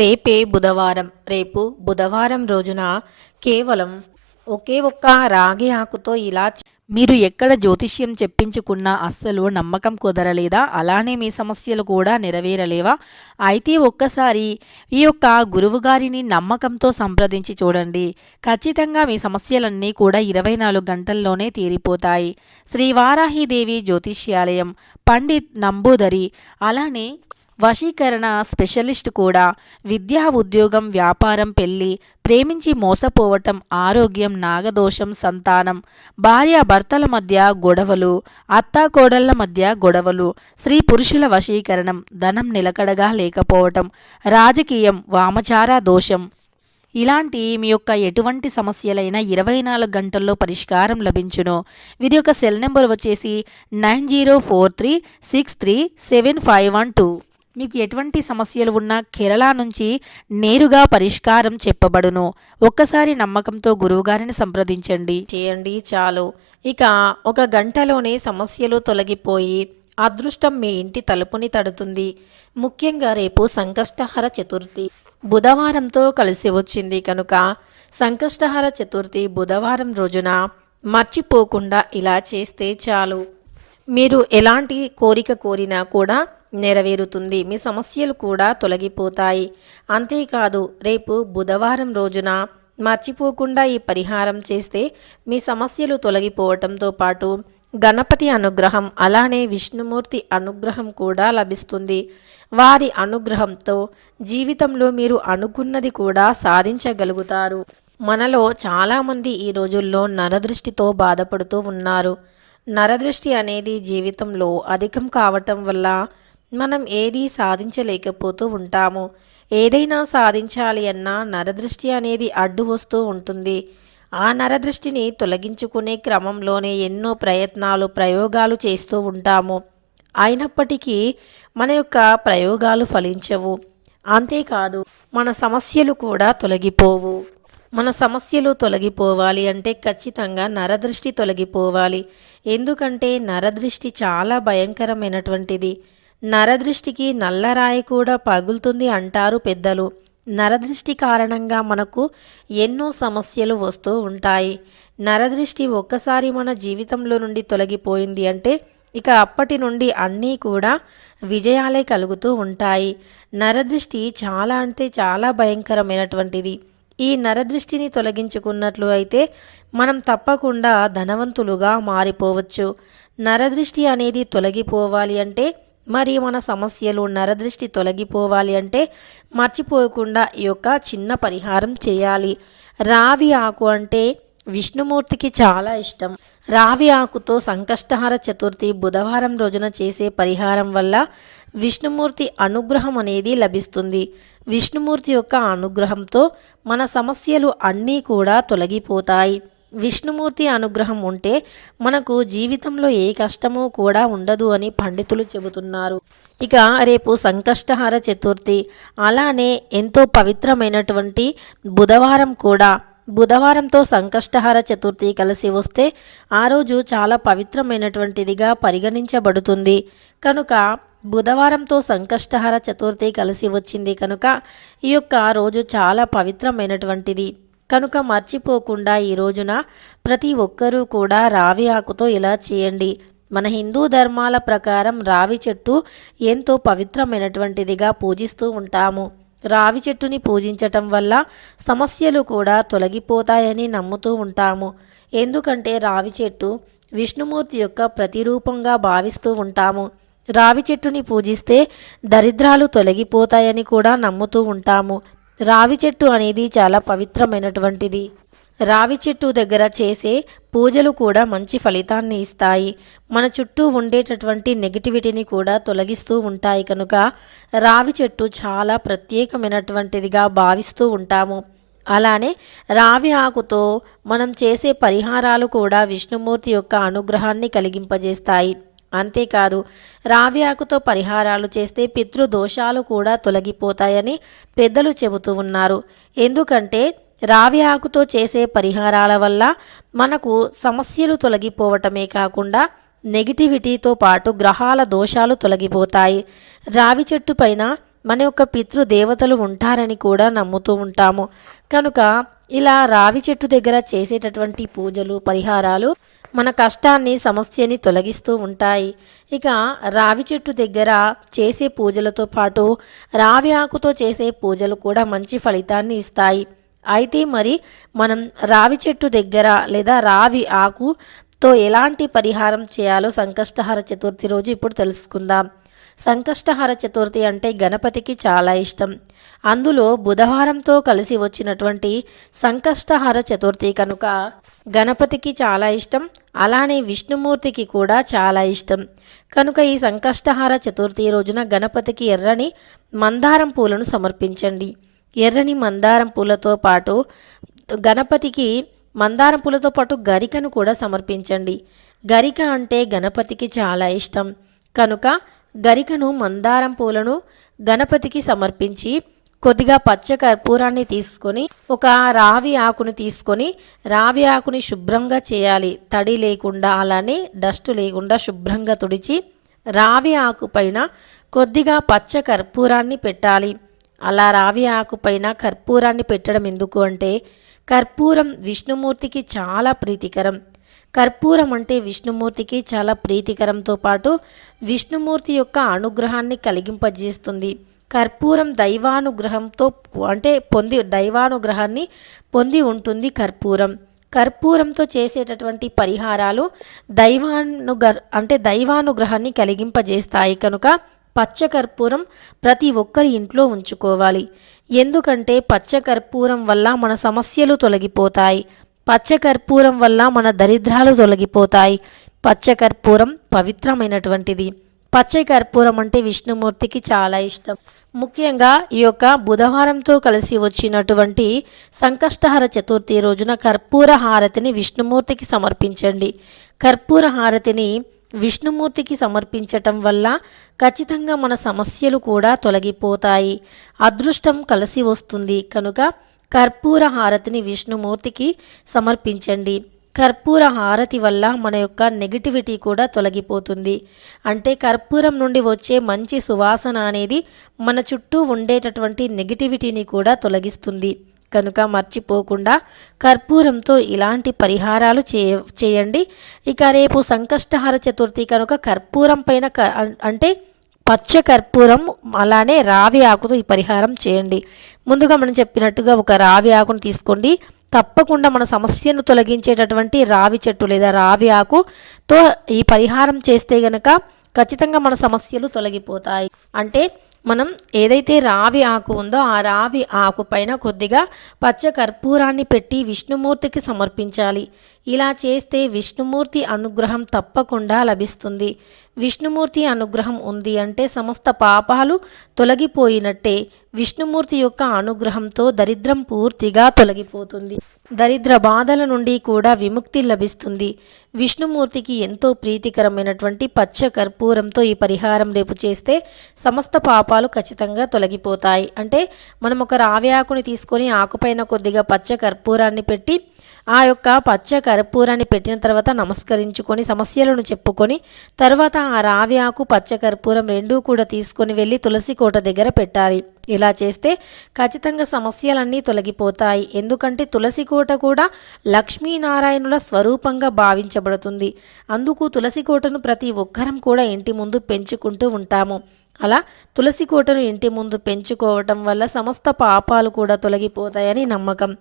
రేపే బుధవారం. రేపు బుధవారం రోజున కేవలం ఒకే ఒక్క రాగి ఆకుతో మీరు ఎక్కడ జ్యోతిష్యం చెప్పించుకున్నా అస్సలు నమ్మకం కుదరలేదా? అలానే మీ సమస్యలు కూడా నెరవేరలేవా? అయితే ఒక్కసారి ఈ యొక్క గురువుగారిని నమ్మకంతో సంప్రదించి చూడండి. ఖచ్చితంగా మీ సమస్యలన్నీ కూడా 24 గంటల్లోనే తీరిపోతాయి. శ్రీ వారాహిదేవి జ్యోతిష్యాలయం, పండిత్ నంబూదరి, అలానే వశీకరణ స్పెషలిస్ట్ కూడా. విద్యా, ఉద్యోగం, వ్యాపారం, పెళ్లి, ప్రేమించి మోసపోవటం, ఆరోగ్యం, నాగదోషం, సంతానం, భార్యాభర్తల మధ్య గొడవలు, అత్తాకోడళ్ల మధ్య గొడవలు, స్త్రీ పురుషుల వశీకరణం, ధనం నిలకడగా లేకపోవటం, రాజకీయం, వామచార దోషం, ఇలాంటి మీ యొక్క ఎటువంటి సమస్యలైనా 24 గంటల్లో పరిష్కారం లభించును. వీరి యొక్క సెల్ నెంబర్ వచ్చేసి 9043637512. మీకు ఎటువంటి సమస్యలు ఉన్నా కేరళ నుంచి నేరుగా పరిష్కారం చెప్పబడును. ఒక్కసారి నమ్మకంతో గురువుగారిని సంప్రదించండి, చేయండి చాలు. ఇక ఒక గంటలోనే సమస్యలు తొలగిపోయి అదృష్టం మీ ఇంటి తలుపుని తడుతుంది. ముఖ్యంగా రేపు సంకష్టహర చతుర్థి బుధవారంతో కలిసి వచ్చింది కనుక సంకష్టహర చతుర్థి బుధవారం రోజున మర్చిపోకుండా ఇలా చేస్తే చాలు. మీరు ఎలాంటి కోరిక కోరినా కూడా నెరవేరుతుంది. మీ సమస్యలు కూడా తొలగిపోతాయి. అంతేకాదు రేపు బుధవారం రోజున మర్చిపోకుండా ఈ పరిహారం చేస్తే మీ సమస్యలు తొలగిపోవటంతో పాటు గణపతి అనుగ్రహం, అలానే విష్ణుమూర్తి అనుగ్రహం కూడా లభిస్తుంది. వారి అనుగ్రహంతో జీవితంలో మీరు అనుకున్నది కూడా సాధించగలుగుతారు. మనలో చాలామంది ఈ రోజుల్లో నరదృష్టితో బాధపడుతూ ఉన్నారు. నరదృష్టి అనేది జీవితంలో అధికం కావటం వల్ల మనం ఏదీ సాధించలేకపోతూ ఉంటాము. ఏదైనా సాధించాలి అన్నా నరదృష్టి అనేది అడ్డు వస్తూ ఉంటుంది. ఆ నరదృష్టిని తొలగించుకునే క్రమంలోనే ఎన్నో ప్రయోగాలు చేస్తూ ఉంటాము. అయినప్పటికీ మన యొక్క ప్రయోగాలు ఫలించవు. అంతేకాదు మన సమస్యలు కూడా తొలగిపోవు. మన సమస్యలు తొలగిపోవాలి అంటే ఖచ్చితంగా నరదృష్టి తొలగిపోవాలి. ఎందుకంటే నరదృష్టి చాలా భయంకరమైనటువంటిది. నరదృష్టికి నల్లరాయి కూడా పగులుతుంది అంటారు పెద్దలు. నరదృష్టి కారణంగా మనకు ఎన్నో సమస్యలు వస్తూ ఉంటాయి. నరదృష్టి ఒక్కసారి మన జీవితంలో నుండి తొలగిపోయింది అంటే ఇక అప్పటి నుండి అన్నీ కూడా విజయాలే కలుగుతూ ఉంటాయి. నరదృష్టి చాలా అంటే చాలా భయంకరమైనటువంటిది. ఈ నరదృష్టిని తొలగించుకున్నట్లు అయితే మనం తప్పకుండా ధనవంతులుగా మారిపోవచ్చు. నరదృష్టి అనేది తొలగిపోవాలి అంటే మరి మన సమస్యలు నరదృష్టి తొలగిపోవాలి అంటే మర్చిపోకుండా ఈ యొక్క చిన్న పరిహారం చేయాలి. రావి ఆకు అంటే విష్ణుమూర్తికి చాలా ఇష్టం. రావి ఆకుతో సంకష్టహర చతుర్థి బుధవారం రోజున చేసే పరిహారం వల్ల విష్ణుమూర్తి అనుగ్రహం అనేది లభిస్తుంది. విష్ణుమూర్తి యొక్క అనుగ్రహంతో మన సమస్యలు అన్నీ కూడా తొలగిపోతాయి. విష్ణుమూర్తి అనుగ్రహం ఉంటే మనకు జీవితంలో ఏ కష్టమూ కూడా ఉండదు అని పండితులు చెబుతున్నారు. ఇక రేపు సంకష్టహర చతుర్థి, అలానే ఎంతో పవిత్రమైనటువంటి బుధవారం కూడా. బుధవారంతో సంకష్టహర చతుర్థి కలిసి వస్తే ఆ రోజు చాలా పవిత్రమైనటువంటిదిగా పరిగణించబడుతుంది. కనుక బుధవారంతో సంకష్టహర చతుర్థి కలిసి వచ్చింది కనుక ఈ యొక్క రోజు చాలా పవిత్రమైనటువంటిది. కనుక మర్చిపోకుండా ఈ రోజున ప్రతి ఒక్కరూ కూడా రావి ఆకుతో ఇలా చేయండి. మన హిందూ ధర్మాల ప్రకారం రావి చెట్టు ఎంతో పవిత్రమైనటువంటిదిగా పూజిస్తూ ఉంటాము. రావి చెట్టుని పూజించటం వల్ల సమస్యలు కూడా తొలగిపోతాయని నమ్ముతూ ఉంటాము. ఎందుకంటే రావి చెట్టు విష్ణుమూర్తి యొక్క ప్రతిరూపంగా భావిస్తూ ఉంటాము. రావి చెట్టుని పూజిస్తే దరిద్రాలు తొలగిపోతాయని కూడా నమ్ముతూ ఉంటాము. రావి చెట్టు అనేది చాలా పవిత్రమైనటువంటిది. రావి చెట్టు దగ్గర చేసే పూజలు కూడా మంచి ఫలితాన్ని ఇస్తాయి. మన చుట్టూ ఉండేటటువంటి నెగిటివిటీని కూడా తొలగిస్తూ ఉంటాయి. కనుక రావి చెట్టు చాలా ప్రత్యేకమైనటువంటిదిగా భావిస్తూ ఉంటాము. అలానే రావి ఆకుతో మనం చేసే పరిహారాలు కూడా విష్ణుమూర్తి యొక్క అనుగ్రహాన్ని కలిగింపజేస్తాయి. అంతేకాదు రావి ఆకుతో పరిహారాలు చేస్తే పితృదోషాలు కూడా తొలగిపోతాయని పెద్దలు చెబుతూ ఉన్నారు. ఎందుకంటే రావి ఆకుతో చేసే పరిహారాల వల్ల మనకు సమస్యలు తొలగిపోవటమే కాకుండా నెగిటివిటీతో పాటు గ్రహాల దోషాలు తొలగిపోతాయి. రావి చెట్టు పైన మన యొక్క పితృదేవతలు ఉంటారని కూడా నమ్ముతూ ఉంటాము. కనుక ఇలా రావి చెట్టు దగ్గర చేసేటటువంటి పూజలు పరిహారాలు మన కష్టాన్ని సమస్యని తొలగిస్తూ ఉంటాయి. ఇక రావి చెట్టు దగ్గర చేసే పూజలతో పాటు రావి ఆకుతో చేసే పూజలు కూడా మంచి ఫలితాన్ని ఇస్తాయి. అయితే మరి మనం రావి చెట్టు దగ్గర లేదా రావి ఆకుతో ఎలాంటి పరిహారం చేయాలో సంకష్టహర చతుర్థి రోజు ఇప్పుడు తెలుసుకుందాం. సంకష్టహర చతుర్థి అంటే గణపతికి చాలా ఇష్టం. అందులో బుధవారంతో కలిసి వచ్చినటువంటి సంకష్టహర చతుర్థి కనుక గణపతికి చాలా ఇష్టం. అలానే విష్ణుమూర్తికి కూడా చాలా ఇష్టం. కనుక ఈ సంకష్టహర చతుర్థి రోజున గణపతికి ఎర్రని మందారం పూలను సమర్పించండి. ఎర్రని మందారం పూలతో పాటు గణపతికి మందారం పూలతో పాటు గరికను కూడా సమర్పించండి. గరిక అంటే గణపతికి చాలా ఇష్టం. కనుక గరికను మందారం పూలను గణపతికి సమర్పించి కొద్దిగా పచ్చ కర్పూరాన్ని తీసుకొని ఒక రావి ఆకుని తీసుకొని రావి ఆకుని శుభ్రంగా చేయాలి. తడి లేకుండా అలానే డస్ట్ లేకుండా శుభ్రంగా తుడిచి రావి ఆకు పైన కొద్దిగా పచ్చ కర్పూరాన్ని పెట్టాలి. అలా రావి ఆకు పైన కర్పూరాన్ని పెట్టడం ఎందుకు అంటే కర్పూరం విష్ణుమూర్తికి చాలా ప్రీతికరం. కర్పూరం అంటే విష్ణుమూర్తికి చాలా ప్రీతికరంతో పాటు విష్ణుమూర్తి యొక్క అనుగ్రహాన్ని కలిగింపజేస్తుంది. కర్పూరం దైవానుగ్రహంతో అంటే దైవానుగ్రహాన్ని పొంది ఉంటుంది కర్పూరం. కర్పూరంతో చేసేటటువంటి పరిహారాలు దైవానుగ్రహాన్ని కలిగింపజేస్తాయి. కనుక పచ్చకర్పూరం ప్రతి ఒక్కరి ఇంట్లో ఉంచుకోవాలి. ఎందుకంటే పచ్చకర్పూరం వల్ల మన సమస్యలు తొలగిపోతాయి. పచ్చకర్పూరం వల్ల మన దరిద్రాలు తొలగిపోతాయి. పచ్చకర్పూరం పవిత్రమైనటువంటిది. పచ్చకర్పూరం అంటే విష్ణుమూర్తికి చాలా ఇష్టం. ముఖ్యంగా ఈ యొక్క బుధవారంతో కలిసి వచ్చినటువంటి సంకష్టహర చతుర్థి రోజున కర్పూర హారతిని విష్ణుమూర్తికి సమర్పించండి. కర్పూర హారతిని విష్ణుమూర్తికి సమర్పించటం వల్ల ఖచ్చితంగా మన సమస్యలు కూడా తొలగిపోతాయి. అదృష్టం కలిసి వస్తుంది. కనుక కర్పూర హారతిని విష్ణుమూర్తికి సమర్పించండి. కర్పూర హారతి వల్ల మన యొక్క నెగిటివిటీ కూడా తొలగిపోతుంది. అంటే కర్పూరం నుండి వచ్చే మంచి సువాసన అనేది మన చుట్టూ ఉండేటటువంటి నెగిటివిటీని కూడా తొలగిస్తుంది. కనుక మర్చిపోకుండా కర్పూరంతో ఇలాంటి పరిహారాలు చేయండి. ఇక రేపు సంకష్టహర చతుర్థి కనుక కర్పూరం పైన అంటే పచ్చ కర్పూరం అలానే రావి ఆకుతో ఈ పరిహారం చేయండి. ముందుగా మనం చెప్పినట్టుగా ఒక రావి ఆకును తీసుకోండి. తప్పకుండా మన సమస్యను తొలగించేటటువంటి రావి చెట్టు లేదా రావి ఆకుతో ఈ పరిహారం చేస్తే గనక ఖచ్చితంగా మన సమస్యలు తొలగిపోతాయి. అంటే మనం ఏదైతే రావి ఆకు ఉందో ఆ రావి ఆకు పైన కొద్దిగా పచ్చ కర్పూరాన్ని పెట్టి విష్ణుమూర్తికి సమర్పించాలి. ఇలా చేస్తే విష్ణుమూర్తి అనుగ్రహం తప్పకుండా లభిస్తుంది. విష్ణుమూర్తి అనుగ్రహం ఉంది అంటే సమస్త పాపాలు తొలగిపోయినట్టే. విష్ణుమూర్తి యొక్క అనుగ్రహంతో దరిద్రం పూర్తిగా తొలగిపోతుంది. దరిద్ర బాధల నుండి కూడా విముక్తి లభిస్తుంది. విష్ణుమూర్తికి ఎంతో ప్రీతికరమైనటువంటి పచ్చ కర్పూరంతో ఈ పరిహారం రేపు చేస్తే సమస్త పాపాలు ఖచ్చితంగా తొలగిపోతాయి. అంటే మనం ఒక రావి ఆకుని తీసుకొని ఆకుపైన కొద్దిగా పచ్చ కర్పూరాన్ని పెట్టి ఆ యొక్క పచ్చ కర్పూరాన్ని పెట్టిన తర్వాత నమస్కరించుకొని సమస్యలను చెప్పుకొని తర్వాత ఆ రావి ఆకు పచ్చ కర్పూరం రెండూ కూడా తీసుకొని వెళ్ళి తులసి కోట దగ్గర పెట్టాలి. ఇలా చేస్తే ఖచ్చితంగా సమస్యలన్నీ తొలగిపోతాయి. ఎందుకంటే తులసి కోట కూడా లక్ష్మీనారాయణుల స్వరూపంగా భావించబడుతుంది. అందుకు తులసి కోటను ప్రతి ఒక్కరం కూడా ఇంటి ముందు పెంచుకుంటూ ఉంటాము. అలా తులసి కోటను ఇంటి ముందు పెంచుకోవటం వల్ల సమస్త పాపాలు కూడా తొలగిపోతాయని నమ్మకం.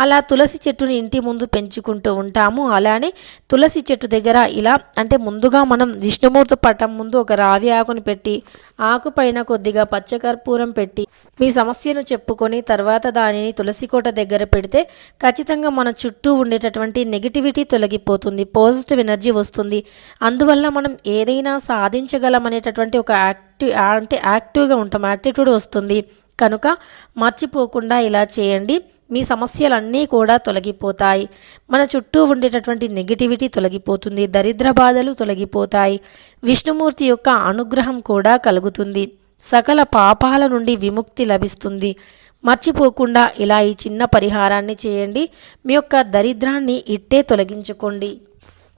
అలా తులసి చెట్టుని ఇంటి ముందు పెంచుకుంటూ ఉంటాము. అలానే తులసి చెట్టు దగ్గర ఇలా అంటే ముందుగా మనం విష్ణుమూర్తి పటం ముందు ఒక రావి ఆకుని పెట్టి ఆకుపైన కొద్దిగా పచ్చకర్పూరం పెట్టి మీ సమస్యను చెప్పుకొని తర్వాత దానిని తులసి కోట దగ్గర పెడితే ఖచ్చితంగా మన చుట్టూ ఉండేటటువంటి నెగిటివిటీ తొలగిపోతుంది. పాజిటివ్ ఎనర్జీ వస్తుంది. అందువల్ల మనం ఏదైనా సాధించగలం అనేటటువంటి ఒక యాక్టివ్గా ఉంటాం, యాటిట్యూడ్ వస్తుంది. కనుక మర్చిపోకుండా ఇలా చేయండి. మీ సమస్యలన్నీ కూడా తొలగిపోతాయి. మన చుట్టూ ఉండేటటువంటి నెగిటివిటీ తొలగిపోతుంది. దరిద్ర బాధలు తొలగిపోతాయి. విష్ణుమూర్తి యొక్క అనుగ్రహం కూడా కలుగుతుంది. సకల పాపాల నుండి విముక్తి లభిస్తుంది. మర్చిపోకుండా ఇలా ఈ చిన్న పరిహారాన్ని చేయండి. మీ యొక్క దరిద్రాన్ని ఇట్టే తొలగించుకోండి.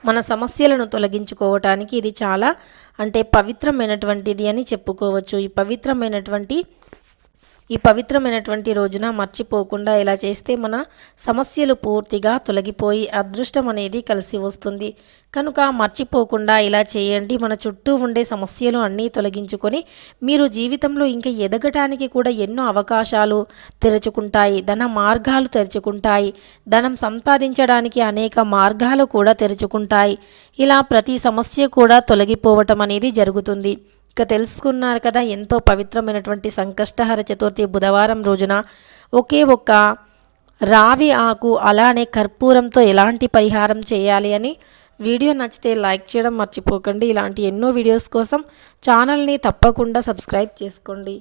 మన సమస్యలను తొలగించుకోవటానికి ఇది చాలా పవిత్రమైనటువంటిది అని చెప్పుకోవచ్చు. ఈ పవిత్రమైనటువంటి ఈ పవిత్రమైనటువంటి రోజున మర్చిపోకుండా ఇలా చేస్తే మన సమస్యలు పూర్తిగా తొలగిపోయి అదృష్టం అనేది కలిసి వస్తుంది. కనుక మర్చిపోకుండా ఇలా చేయండి. మన చుట్టూ ఉండే సమస్యలు అన్నీ తొలగించుకొని మీరు జీవితంలో ఇంకా ఎదగటానికి కూడా ఎన్నో అవకాశాలు తెరుచుకుంటాయి. ధన మార్గాలు తెరుచుకుంటాయి. ధనం సంపాదించడానికి అనేక మార్గాలు కూడా తెరుచుకుంటాయి. ఇలా ప్రతి సమస్య కూడా తొలగిపోవటం అనేది జరుగుతుంది. ఇక తెలుసుకున్నారు కదా, ఎంతో పవిత్రమైనటువంటి సంకష్టహర చతుర్థి బుధవారం రోజున ఒకే ఒక్క రావి ఆకు అలానే కర్పూరంతో ఎలాంటి పరిహారం చేయాలి అని. వీడియో నచ్చితే లైక్ చేయడం మర్చిపోకండి. ఇలాంటి ఎన్నో వీడియోస్ కోసం ఛానల్ని తప్పకుండా సబ్స్క్రైబ్ చేసుకోండి.